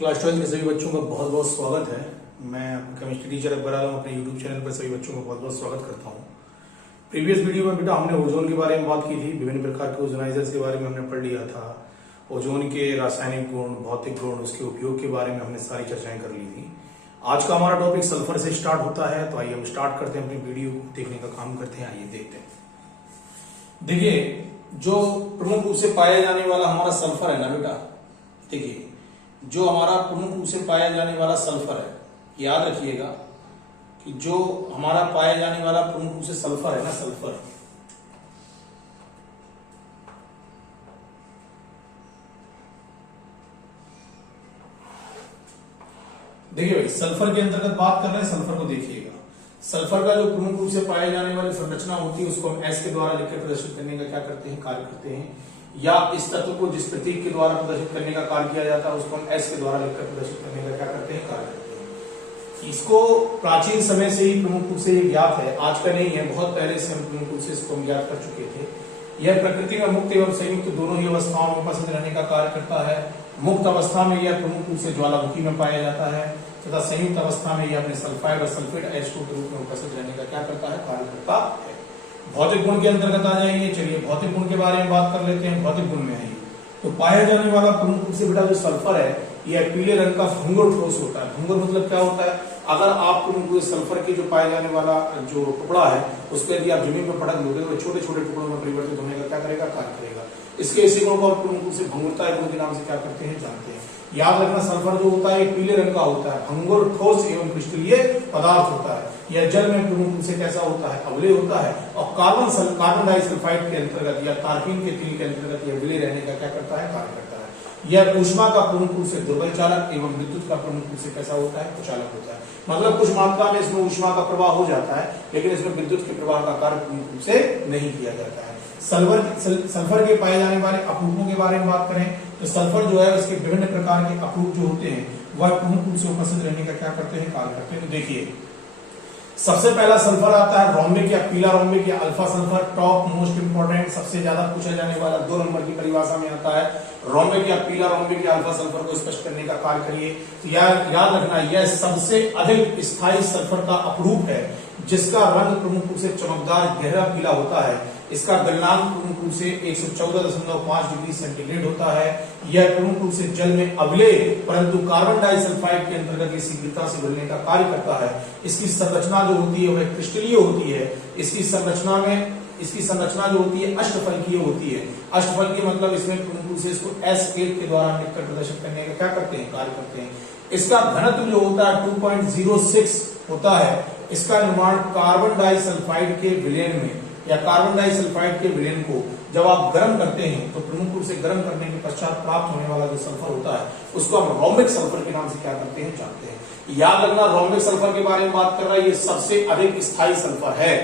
Class 12 के सभी बच्चों का बहुत बहुत स्वागत है। मैं केमिस्ट्री टीचर अकबर आलम अपने यूट्यूब चैनल पर सभी बच्चों का बहुत बहुत स्वागत करता हूँ। प्रीवियस वीडियो में बेटा हमने ओजोन के बारे में बात की थी। विभिन्न प्रकार के ओजोनाइजर्स के बारे में हमने पढ़ लिया था। ओजोन के रासायनिक गुण, भौतिक गुण, उसके उपयोग के बारे में हमने सारी चर्चाएं कर ली थी। आज का हमारा टॉपिक सल्फर से स्टार्ट होता है, तो आइए हम स्टार्ट करते हैं, अपनी वीडियो देखने का काम करते हैं। आइए देखते हैं। देखिए, जो प्रमुख रूप से पाया जाने वाला हमारा सल्फर है ना बेटा, देखिए जो हमारा प्रमुख रूप से पाया जाने वाला सल्फर है, याद रखिएगा कि जो हमारा पाया जाने वाला प्रमुख रूप से सल्फर है ना, सल्फर, देखिए भाई सल्फर के अंतर्गत बात कर रहे हैं। सल्फर को देखिएगा, सल्फर का जो प्रमुख रूप से पाए जाने वाली संरचना होती है उसको हम एस के द्वारा लिखकर प्रदर्शित करने का क्या करते हैं, कार्य करते हैं। या इस तत्व को जिस प्रतीक के द्वारा प्रदर्शित करने का कार्य किया जाता है उसको हम एस के द्वारा लिखकर प्रदर्शित करने का क्या करते हैं, कार्य करते हैं। इसको प्राचीन समय से ही प्रमुख रूप से ज्ञात है, आज का नहीं है, बहुत पहले से हम प्रमुख रूप से इसको हम ज्ञात कर चुके थे। यह प्रकृति में मुक्त एवं संयुक्त दोनों ही अवस्थाओं में उपस्थित रहने का कार्य करता है। मुक्त अवस्था में यह प्रमुख रूप से ज्वालामुखी में पाया जाता है तथा संयुक्त अवस्था में यह अपने सल्फाइड और सल्फेट H2 के रूप में उपस्थित रहने का क्या करता है, कार्य करता है। भौतिक गुण के अंतर्गत आ जाएंगे। चलिए भौतिक गुण के बारे में बात कर लेते हैं। भौतिक गुण में है तो पाया जाने वाला प्रमुख रूप से बेटा जो सल्फर है यह पीले रंग का भंगुर ठोस होता है। भंगुर मतलब क्या होता है, अगर आप सल्फर के जो पाए जाने वाला जो टुकड़ा है उसको यदि आप जमीन पर पटक दोगे तो छोटे छोटे टुकड़ों में परिवर्तित होने का क्या करेगा, कार्य करेगा। इसके इसी गुण को प्रमुख रूप से भंगुरता गुण के नाम से क्या करते हैं, जानते हैं। याद रखना सल्फर जो होता है पीले रंग का होता है, भंगुर ठोस एवं क्रिस्टलीय पदार्थ होता है। यह जल में प्रमुख रूप से कैसा होता है, अवले होता है। और कार्बन डाइसल्फाइड के अंतर्गत या तारपीन के तिल के अंतर्गत यह विलय रहने का क्या करता है, कार्य करता है। यह ऊष्मा का प्रमुख रूप से दुर्बल चालक एवं विद्युत का प्रमुख रूप से कैसा होता है, कुचालक होता है। मतलब कुछ मात्रा में इसमें ऊष्मा का प्रवाह हो जाता है लेकिन इसमें विद्युत के प्रवाह का कार्य प्रमुख रूप से नहीं किया जाता है। सल्फर के पाए जाने वाले अपरूपों के बारे में बात करें तो सल्फर जो है उसके विभिन्न प्रकार के अपरूप जो होते हैं वह प्रमुख रूप से उपस्थित रहने का क्या करते हैं, कार्य करते हैं। तो देखिए सबसे पहला सल्फर आता है रोम्बिक या पीला रोम्बिक या alpha sulphur. Top most important, सबसे ज्यादा पूछा जाने वाला 2 नंबर की परिभाषा में आता है। रोम्बिक या पीला रोम्बिक या अल्फा सल्फर को स्पष्ट करने का कार्य करिए। तो याद रखना यह सबसे अधिक स्थायी सल्फर का अपरूप है जिसका रंग प्रमुख रूप से चमकदार गहरा पीला होता है। इसका गलनांक प्रमुख रूप से 114.5 डिग्री सेंटीग्रेड होता है। यह प्रमुख रूप से जल में अवले परंतु कार्बन डाइसल्फाइड के अंतर्गत ये शीघ्रता से घुलने का कार्य करता है। इसकी संरचना जो होती है वह क्रिस्टलीय होती है। इसकी संरचना जो होती है अष्टफलकीय होती है। अष्टफलकीय मतलब इसमें प्रमुख रूप से इसको एस स्केल के द्वारा लिखकर प्रदर्शित करने का क्या करते हैं, कार्य करते हैं। इसका घनत्व जो होता है 2.06 होता है। इसका निर्माण कार्बन डाइसल्फाइड के विलयन में या कार्बन डाइसल्फाइड के विलयन को जब आप गर्म करते हैं तो प्रमुख रूप से गर्म करने के पश्चात प्राप्त होने वाला जो सल्फर होता है उसको हम रोम्बिक सल्फर के नाम से क्या करते हैं, जानते हैं। याद रखना रोम्बिक सल्फर के बारे में बात कर रहा है, ये सबसे अधिक स्थायी सल्फर है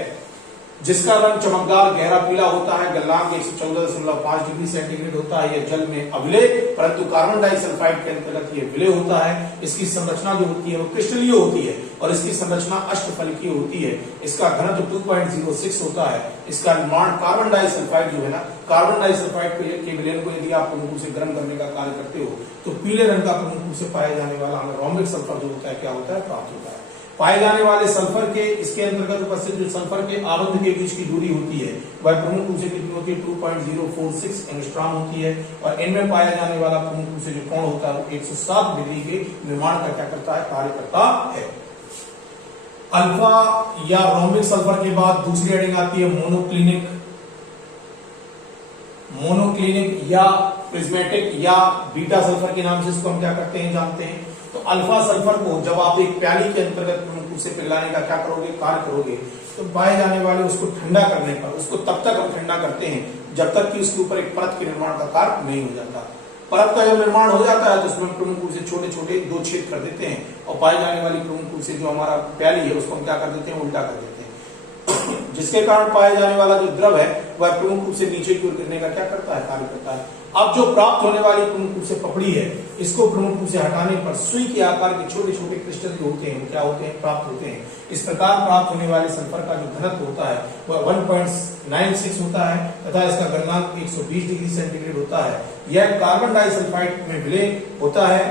जिसका रंग चमकदार गहरा पीला होता है। गलनांक 114.5 डिग्री सेंटीग्रेड होता है। यह जल में अवले परंतु कार्बन डाइसल्फाइड के अंतर्गत यह विलय होता है। इसकी संरचना जो होती है वो क्रिस्टलीय होती है और इसकी संरचना अष्टफलकीय होती है। इसका घनत्व 2.06 होता है। इसका निर्माण कार्बन डाइसल्फाइड जो है ना, कार्बन डाइसल्फाइड के विलयन को यदि आप प्रमुख रूप से गर्म करने का कार्य करते हो तो पीले रंग का प्रमुख रूप से पाया जाने वाला हमें रोम्बिक सल्फर जो होता है क्या होता है, प्राप्त होता है। पाए जाने वाले सल्फर के इसके अंतर्गत उपस्थित जो सल्फर के आबंध के बीच की दूरी होती है वह प्रमुख रूप से कितनी होती है, 2.046 एंगस्ट्रॉम होती है। और इनमें पाया जाने वाला प्रमुख रूप से जो कोण होता है वो 107 डिग्री के निर्माण का क्या करता है, कार्य करता है। अल्फा या रोम्बिक सल्फर के बाद दूसरी हेडिंग आती है मोनोक्लिनिक या प्रिज्मेटिक या बीटा सल्फर के नाम से इसको हम क्या करते हैं, जानते हैं। तो अल्फा सल्फर को जब आप एक प्याली के अंतर्गत प्रमुख रूप से पिघलाने का क्या करोगे, कार्य करोगे तो पाए जाने वाले उसको ठंडा करने पर उसको तब तक हम ठंडा करते हैं जब तक कि उसके ऊपर एक परत के निर्माण का कार्य नहीं हो जाता। परत का जब निर्माण हो जाता है तो उसमें प्रमुख रूप से छोटे छोटे 2 छेद कर देते हैं और पाए जाने वाली प्रमुख रूप से जो हमारा प्याली है उसको हम क्या कर देते हैं, उल्टा कर देते हैं जिसके कारण पाए जाने वाला जो द्रव है वह प्रमुख रूप से नीचे की ओर गिरने का क्या करता है, कार्य करता है। अब जो प्राप्त होने वाली प्रमुख रूप से पपड़ी है इसको प्रमुख रूप से हटाने पर सुई के आकार के छोटे छोटे क्रिस्टल जो होते हैं क्या होते हैं, प्राप्त होते हैं। इस प्रकार प्राप्त होने वाले सल्फर का जो घनत्व होता है वह 1.96 होता है तथा इसका गलनांक 120 डिग्री सेंटीग्रेड होता है। यह कार्बन डाइसल्फाइड में विलय होता है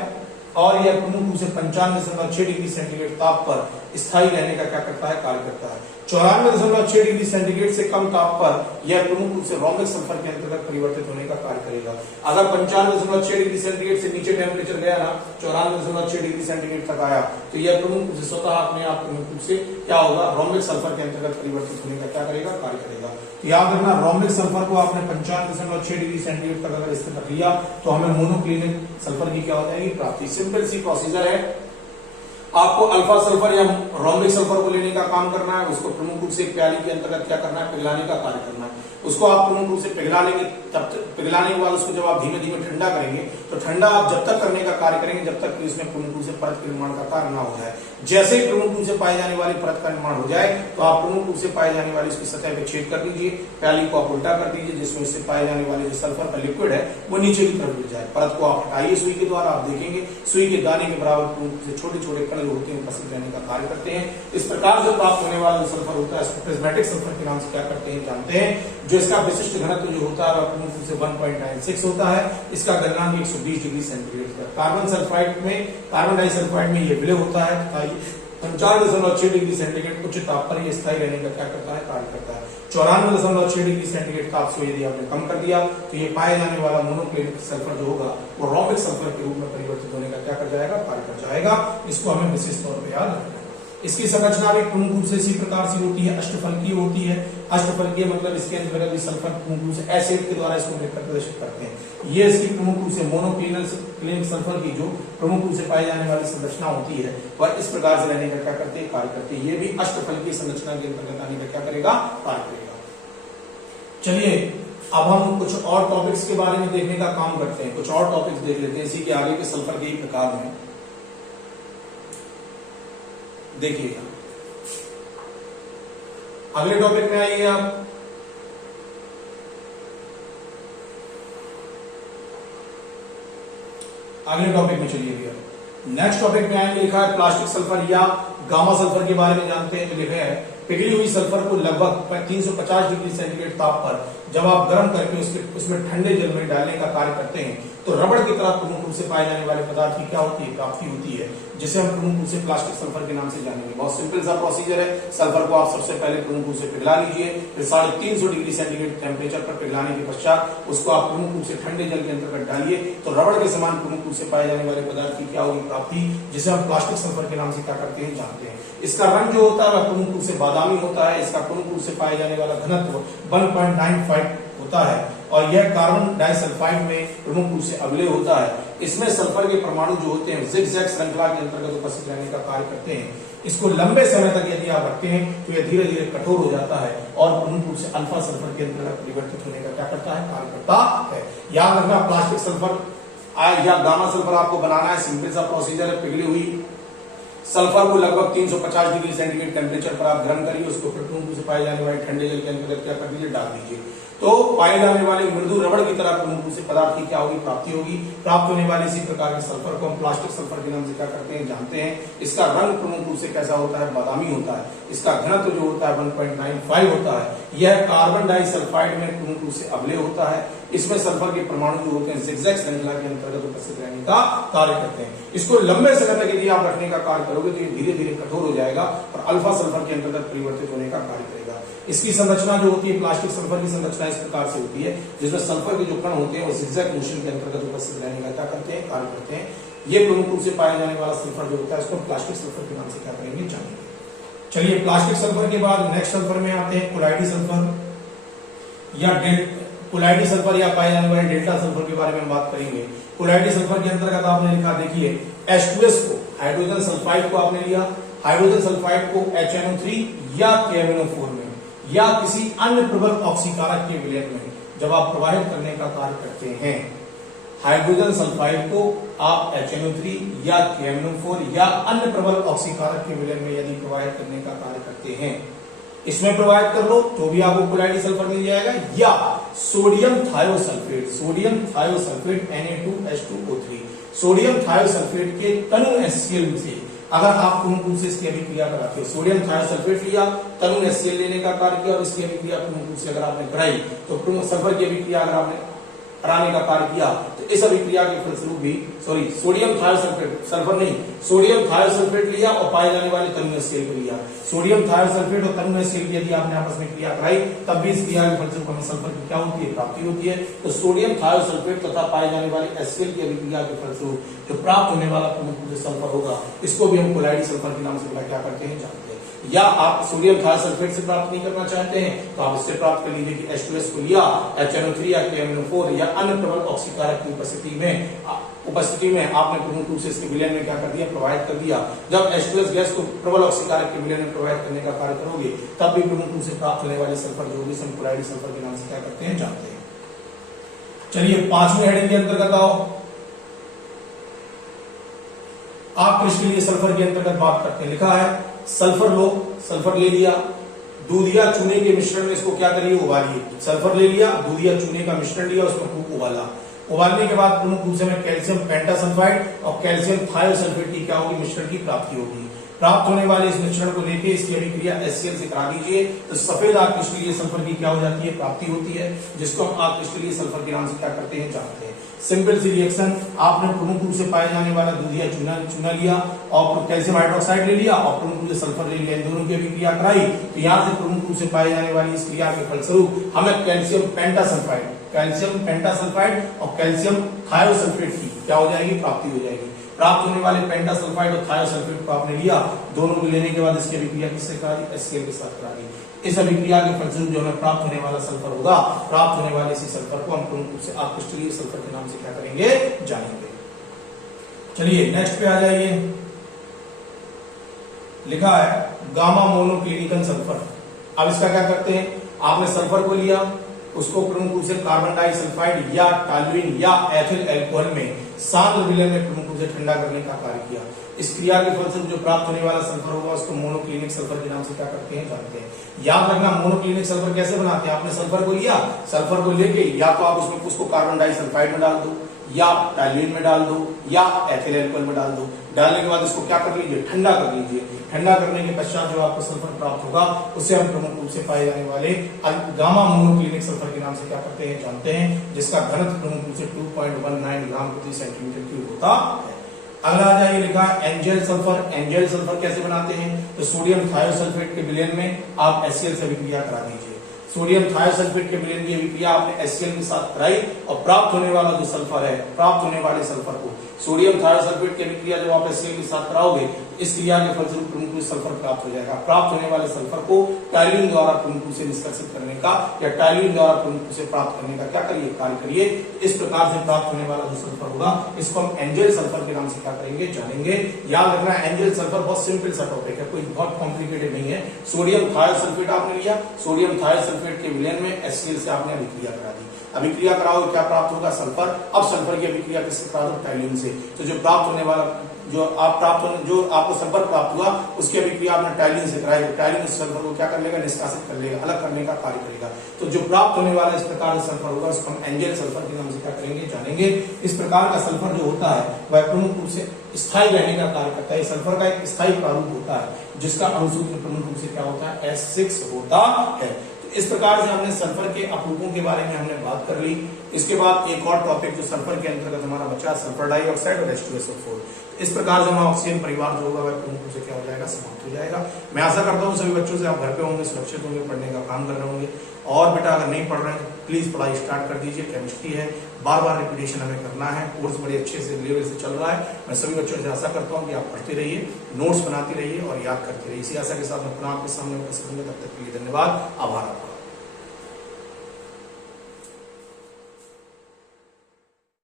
और यह प्रमुख रूप से 95.6 डिग्री सेंटीग्रेड ताप पर स्थायी रहने का क्या करता है, कार्य करता है। 94.6 डिग्री सेंटीग्रेड से कम ताप पर यह प्रमुख रूप से रोमिक सल्फर के अंतर्गत परिवर्तित होने का कार्य करेगा। अगर 95.6 डिग्री सेंटीग्रेड से नीचे टेम्परेचर गया ना, 94.6 डिग्री सेंटीग्रेड तक आया, तो यह प्रमुख रूप से स्वतः अपने आप प्रमुख रूप से क्या होगा, रोमिक सल्फर के अंतर्गत परिवर्तित होने का क्या करेगा, कार्य करेगा। तो याद रखना, रोमिक सल्फर को आपने 95.6 डिग्री सेंटीग्रेड तक अगर स्थिर रख लिया तो हमें मोनोक्लिनिक सल्फर की क्या हो जाएगी, प्राप्ति। सिंपल सी प्रोसीजर है। आपको अल्फा सल्फर या रोमिक सल्फर को लेने का काम करना है, उसको प्रमुख रूप से प्याली के अंतर्गत क्या करना है, पिघलाने का कार्य करना है। उसको आप प्रमुख रूप से पिघला लेंगे, तब पिघलाने के बाद उसको जब आप धीमे धीमे ठंडा करेंगे, तो ठंडा आप जब तक करने का कार्य करेंगे जब तक कि इसमें प्रमुख रूप से परत के निर्माण का कार्य ना हो जाए। जैसे ही प्रमुख रूप से पाई जाने वाली परत का निर्माण हो जाए तो आप प्रमुख रूप से पाई जाने वाली उसकी सतह पे छेद कर दीजिए, प्याली को आप उल्टा कर दीजिए, जिसमें इससे पाए जाने वाले जो सल्फर का लिक्विड है वो नीचे की तरफ गिर जाए। परत को आप हटाइए सुई के द्वारा, आप देखेंगे सुई के दाने के बराबर प्रमुख रूप से छोटे छोटे कण होते हैं उपस्थित रहने का कार्य करते हैं। इस प्रकार से प्राप्त होने वाला जो सल्फर होता है इसको प्रिज्मेटिक सल्फर के नाम से क्या करते हैं, जानते हैं। जो इसका विशिष्ट घनत्व जो होता है वह प्रमुख रूप से 1.96 होता है। इसका गलनांक 120 डिग्री सेंटीग्रेड है। कार्बन सल्फाइड में, कार्बन डाइसल्फाइड में ये विलय होता है तथा 95.6 डिग्री सेंटीग्रेड उच्च ताप पर यह स्थायी रहने का क्या करता है, कार्य करता है। 94.6 डिग्री सेंटीग्रेड ताप से यदि आपने कम कर दिया तो ये पाए जाने वाला मोनोक्लिनिक सल्फर जो होगा वो रोमिक सल्फर के रूप में परिवर्तित होने का क्या कर जाएगा, कार्य कर जाएगा। इसको हमें विशेष तौर पर याद रखना है। इसकी संरचना भी प्रमुख रूप से इसी प्रकार से होती है, अष्टफलकीय होती है। अष्टफलकीय मतलब इसके अंतर्गत भी सल्फर प्रमुख रूप से एसिड के द्वारा इसको मिलकर प्रदर्शित करते हैं। ये इसकी प्रमुख रूप से मोनोक्लिनिक सल्फर की जो प्रमुख रूप से पाई जाने वाली संरचना होती है वह इस प्रकार से रहने का क्या करते हैं, कार्य करते हैं। ये भी अष्टफलकीय संरचना के अंतर्गत आने का क्या करेगा, कार्य करेगा। चलिए अब हम कुछ और टॉपिक्स के बारे में देखने का काम करते हैं, कुछ और टॉपिक्स देख लेते हैं इसी के आगे के सल्फर के ही प्रकार में। देखिएगा अगले टॉपिक में आइए आप। अगले टॉपिक में चलिए भैया, नेक्स्ट टॉपिक में आएंगे, लिखा है प्लास्टिक सल्फर या गामा सल्फर के बारे में जानते हैं। तो लिखा है पिघली हुई सल्फर को लगभग 350 डिग्री सेंटीग्रेड ताप पर जब आप गर्म करके उसमें ठंडे जल में डालने का कार्य करते हैं तो रबड़ की तरह प्रमुख रूप से पाए जाने वाले पदार्थ की क्या होती है, प्राप्ति होती है, जिसे हम प्रमुख रूप से प्लास्टिक सल्फर के नाम से जानेंगे। बहुत सिंपल सा प्रोसीजर है। सल्फर को आप सबसे पहले प्रमुख रूप से पिघला लीजिए, फिर 350 डिग्री सेंटीग्रेड टेम्परेचर पर पिघलाने के पश्चात उसको आप प्रमुख रूप से ठंडे जल के अंतर्गत डालिए तो रबड़ के समान प्रमुख रूप से पाए जाने वाले पदार्थ की क्या होगी, प्राप्ति, जिसे हम प्लास्टिक सल्फर के नाम से क्या करते हैं, जानते हैं। इसका रंग जो होता है वह प्रमुख रूप से बादामी होता है। इसका प्रमुख रूप से पाए जाने वाला घनत्व 1.95 होता है और यह कार्बन डाइसल्फाइड में प्रमुख रूप से अवलेय होता है। इसमें सल्फर के परमाणु जो होते हैं जिगजैग श्रृंखला के अंतर्गत उपस्थित रहने का कार्य करते हैं। इसको लंबे समय तक यदि आप रखते हैं तो यह धीरे धीरे कठोर हो जाता है और प्रमुख रूप से अल्फा सल्फर के अंतर्गत परिवर्तित होने का क्या करता है, कार्य करता है। याद रखना प्लास्टिक सल्फर या गामा सल्फर आपको बनाना है, सिंपल सा प्रोसीजर है। पिघली हुई सल्फर को लगभग 350 डिग्री सेंटीग्रेड टेम्परेचर पर आप गर्म करिए, उसको फिर प्रमुख रूप से पाए जाने वाले ठंडे जल के अंतर्गत क्या कर दीजिए, डाल दीजिए। तो पाए जाने वाले मृदु रबड़ की तरह प्रमुख रूप से पदार्थ की क्या होगी, प्राप्ति होगी। प्राप्त होने वाले इसी प्रकार के सल्फर को हम प्लास्टिक सल्फर के नाम से क्या करते हैं, जानते हैं। इसका रंग प्रमुख रूप से कैसा होता है, बादामी होता है। इसका घनत्व जो होता है 1.95 होता है। यह कार्बन डाइसल्फाइड में प्रमुख रूप से अवलेय होता है। इसमें सल्फर के परमाणु जो होते हैं जिगजैग श्रृंखला के अंतर्गत उपस्थित रहने का कार्य करते हैं। इसको लंबे समय तक यदि आप रखने का कार्य करोगे तो ये धीरे धीरे कठोर हो जाएगा और अल्फा सल्फर के अंतर्गत परिवर्तित होने का कार्य करेगा। इसकी संरचना जो होती है, प्लास्टिक सल्फर की संरचना इस प्रकार से होती है जिसमें सल्फर के जो कण होते हैं वो जिगजैग मोशन के अंतर्गत उपस्थित रहने का क्या करते हैं, कार्य करते हैं। ये प्रमुख रूप से पाया जाने वाला सल्फर जो होता है इसको प्लास्टिक सल्फर के नाम से क्या करेंगे, जानेंगे। चलिए प्लास्टिक सल्फर के बाद नेक्स्ट सल्फर में आते हैं कोलाइडी सल्फर या कोलाइडी सल्फर या पाए जाने वाले डेल्टा सल्फर के बारे में हम बात करेंगे। कोलाइडी सल्फर के अंतर्गत आपने लिखा, देखिए H2S को, हाइड्रोजन सल्फाइड को आपने लिया, हाइड्रोजन सल्फाइड को HNO3 या KMnO4 में या किसी अन्य प्रबल ऑक्सीकारक के विलयन में जब आप प्रवाहित करने का कार्य करते हैं, हाइड्रोजन सल्फाइड को आप HNO3 या KMnO4 या अन्य प्रबल ऑक्सीकारक के विलयन में यदि प्रवाहित करने का कार्य करते हैं, इसमें प्रवाहित कर लो तो भी आपको कोलाइडी सल्फर मिल जाएगा। या sodium thiosulphate, sodium thiosulphate Na2H2O3, sodium thiosulphate के तनु HCl में से अगर आप प्रमुख रूप से इसकी अभिक्रिया कराते हो, सोडियम थायोसल्फेट लिया, तनु HCl लेने का कार्य किया और इसकी अभिक्रिया प्रमुख रूप से अगर आपने कराई तो सल्फर की अभिक्रिया अगर आपने कराने का कार्य किया तो तो इस अभिक्रिया के फलस्वरूप भी सोडियम थायोसल्फेट, सल्फर नहीं, सोडियम थायोसल्फेट लिया और पाए जाने वाले तनु एचसीएल को लिया। सोडियम थायोसल्फेट और तनु एचसीएल की यदि आपने आपस में क्रिया कराई तब भी इस क्रिया के फलस्वरूप हमें सल्फर की क्या होती है, प्राप्ति होती है। तो सोडियम थायोसल्फेट तथा पाए जाने वाले एचसीएल की अभिक्रिया के फलस्वरूप जो प्राप्त होने वाला प्रमुख रूप से सल्फर होगा, इसको भी हम कोलाइडी सल्फर के नाम से क्या करते हैं, जानते हैं। या आप सोडियम थायोसल्फेट से प्राप्त नहीं करना चाहते हैं तो आप इससे प्राप्त कर लीजिए कि H2S को लिया, HNO3 या KMNO4 या अन्य प्रबल ऑक्सीकारक की उपस्थिति में आपने प्रमुख रूप से इसके विलयन में क्या कर दिया, प्रोवाइड कर दिया। जब H2S गैस को प्रबल ऑक्सीकारक के विलयन में प्रोवाइड करने का कार्य करोगे तब भी प्रमुख रूप से प्राप्त होने वाले सल्फर जो होगी कोलाइडी सल्फर के नाम से क्या करते हैं, जानते हैं। चलिए 5वें हेडिंग के अंतर्गत आओ, आप क्रिस्टलीय सल्फर के अंतर्गत बात करते हैं। लिखा है सल्फर लो, सल्फर ले लिया, दूध या चूने के मिश्रण में इसको क्या करिए, उबालिए। सल्फर ले लिया, दूध या चूने का मिश्रण लिया, उसको खूब उबाला। उबालने के बाद प्रमुख रूप से हमें कैल्शियम पेंटासल्फाइड और कैल्शियम थायोसल्फेट की क्या होगी, मिश्रण की प्राप्ति होगी। प्राप्त होने वाले इस मिश्रण को लेके इसकी अभिक्रिया HCl से करा दीजिए तो सफेद आक्रिस्टलीय सल्फर की क्या हो जाती है, प्राप्ति होती है, जिसको हम आक्रिस्टलीय सल्फर के नाम से क्या करते हैं, जानते हैं। सिंपल सी रिएक्शन, आपने प्रमुख रूप से पाए जाने वाला दूध या चूना लिया और कैल्शियम हाइड्रोक्साइड ले लिया और प्रमुख रूप से सल्फर ले लिया, इन दोनों की अभिक्रिया कराई तो यहाँ से प्रमुख रूप से पाए जाने वाली इस क्रिया के फलस्वरूप हमें कैल्शियम पेंटासल्फाइड और कैल्शियम थायोसल्फेट की क्या हो जाएगी, प्राप्ति हो जाएगी। प्राप्त होने वाले पेंटासल्फाइड और थायोसल्फेट को आपने लिया, दोनों को लेने के बाद इसकी अभिक्रिया किससे करा दी, HCl के साथ करा दी। इस अभिक्रिया के फलस्वरूप जो हमें प्राप्त होने वाला सल्फर होगा, प्राप्त होने वाले इसी सल्फर को हम प्रमुख रूप से आक्रिस्टलीय सल्फर के नाम से क्या करेंगे, जानेंगे। चलिए नेक्स्ट पे आ जाइए। लिखा है गामा मोनोक्लिनिकल सल्फर। अब इसका क्या करते हैं, आपने सल्फर को लिया, उसको प्रमुख रूप से कार्बन डाइसल्फाइड या टॉल्यूइन या एथिल अल्कोहल में सांद्र विलयन में प्रमुख रूप से ठंडा करने का कार्य किया। इस क्रिया के फलस्वरूप जो प्राप्त होने वाला सल्फर होगा उसको मोनोक्लिनिक सल्फर के नाम से क्या करते हैं, जानते हैं। याद रखना मोनोक्लिनिक सल्फर कैसे बनाते हैं, आपने सल्फर को लिया, सल्फर को लेके या तो आप उसमें उसको कार्बन डाइसल्फाइड में डाल दो या टॉल्यूइन में डाल दो या एथिल अल्कोहल में डाल दो। डालने के बाद इसको क्या कर लीजिए, ठंडा कर लीजिए। ठंडा करने के पश्चात जो आपको सल्फर प्राप्त होगा उसे हम प्रमुख रूप से पाए जाने वाले गामा मोनोक्लिनिक सल्फर के नाम से क्या करते हैं, जानते हैं, जिसका घनत्व प्रमुख रूप से 2.19 ग्राम प्रति सेंटीमीटर क्यूब होता है। अगला आ जाइए, लिखा है एंजल सल्फर। एंजल सल्फर कैसे बनाते हैं, तो सोडियम थायोसल्फेट के विलयन में आप HCl से अभिक्रिया करा दीजिए। सोडियम थायोसल्फेट के विलयन की अभिक्रिया आपने HCl के साथ कराई और प्राप्त होने वाला जो सल्फर है, प्राप्त होने वाले सल्फर को सोडियम थायोसल्फेट की अभिक्रिया जब आप HCl के साथ कराओगे इस क्रिया के फलस्वरूप प्रमुख रूप से सल्फर प्राप्त हो जाएगा। प्राप्त होने वाले सल्फर को टॉल्यूइन द्वारा प्रमुख रूप से निष्कासित करने का या टॉल्यूइन द्वारा प्रमुख रूप से प्राप्त करने का क्या करिए, कार्य करिए। इस प्रकार से प्राप्त होने वाला जो सल्फर होगा इसको हम एंजल सल्फर के नाम से क्या करेंगे, जानेंगे। याद रखना एंजल सल्फर बहुत सिंपल सा टॉपिक है, कोई बहुत कॉम्प्लिकेटेड नहीं है। सोडियम थायोसल्फेट आपने लिया, सोडियम थायोसल्फेट के विलयन में HCl से आपने अभिक्रिया करा दी। अभिक्रिया कराओ क्या प्राप्त होगा, सल्फर। अब सल्फर की अभिक्रिया किससे करा दो, टॉल्यूइन से। तो जो प्राप्त होने वाला जो आपको सल्फर प्राप्त हुआ उसकी अभिक्रिया आपने टॉल्यूइन से कराई, टॉल्यूइन सल्फर को क्या कर लेगा, निष्कासित कर लेगा, अलग करने का कार्य करेगा। तो जो प्राप्त होने वाला इस प्रकार से सल्फर होगा उसको हम एंजल सल्फर के नाम से क्या करेंगे, जानेंगे। इस प्रकार का सल्फर जो होता है वह प्रमुख रूप से स्थायी रहने का कार्य करता है। सल्फर का एक स्थायी प्रारूप होता है जिसका अणुसूत्र प्रमुख रूप से क्या होता है, S6 होता है। इस प्रकार से हमने सल्फर के अपरूपों के बारे में हमने बात कर ली। इसके बाद एक और टॉपिक जो सल्फर के अंतर्गत हमारा बचा, सल्फर डाइऑक्साइड और H2SO4। इस प्रकार से हमारा ऑक्सीजन परिवार जो होगा वह प्रमुख रूप से क्या हो जाएगा, समाप्त हो जाएगा। मैं आशा करता हूँ सभी बच्चों से आप घर पे होंगे, सुरक्षित होंगे, पढ़ने का काम कर रहे होंगे। और बेटा अगर नहीं पढ़ रहे हैं तो प्लीज पढ़ाई स्टार्ट कर दीजिए। केमिस्ट्री है, बार बार रिपीटेशन हमें करना है। कोर्स बड़े अच्छे से लेवल से चल रहा है। मैं सभी बच्चों से आशा करता हूँ कि आप पढ़ते रहिए, नोट्स बनाते रहिए और याद करते रहिए। इसी आशा के साथ मैं पुनः आपके सामने उपस्थित हूँ। तब तक के लिए धन्यवाद, आभार आपका।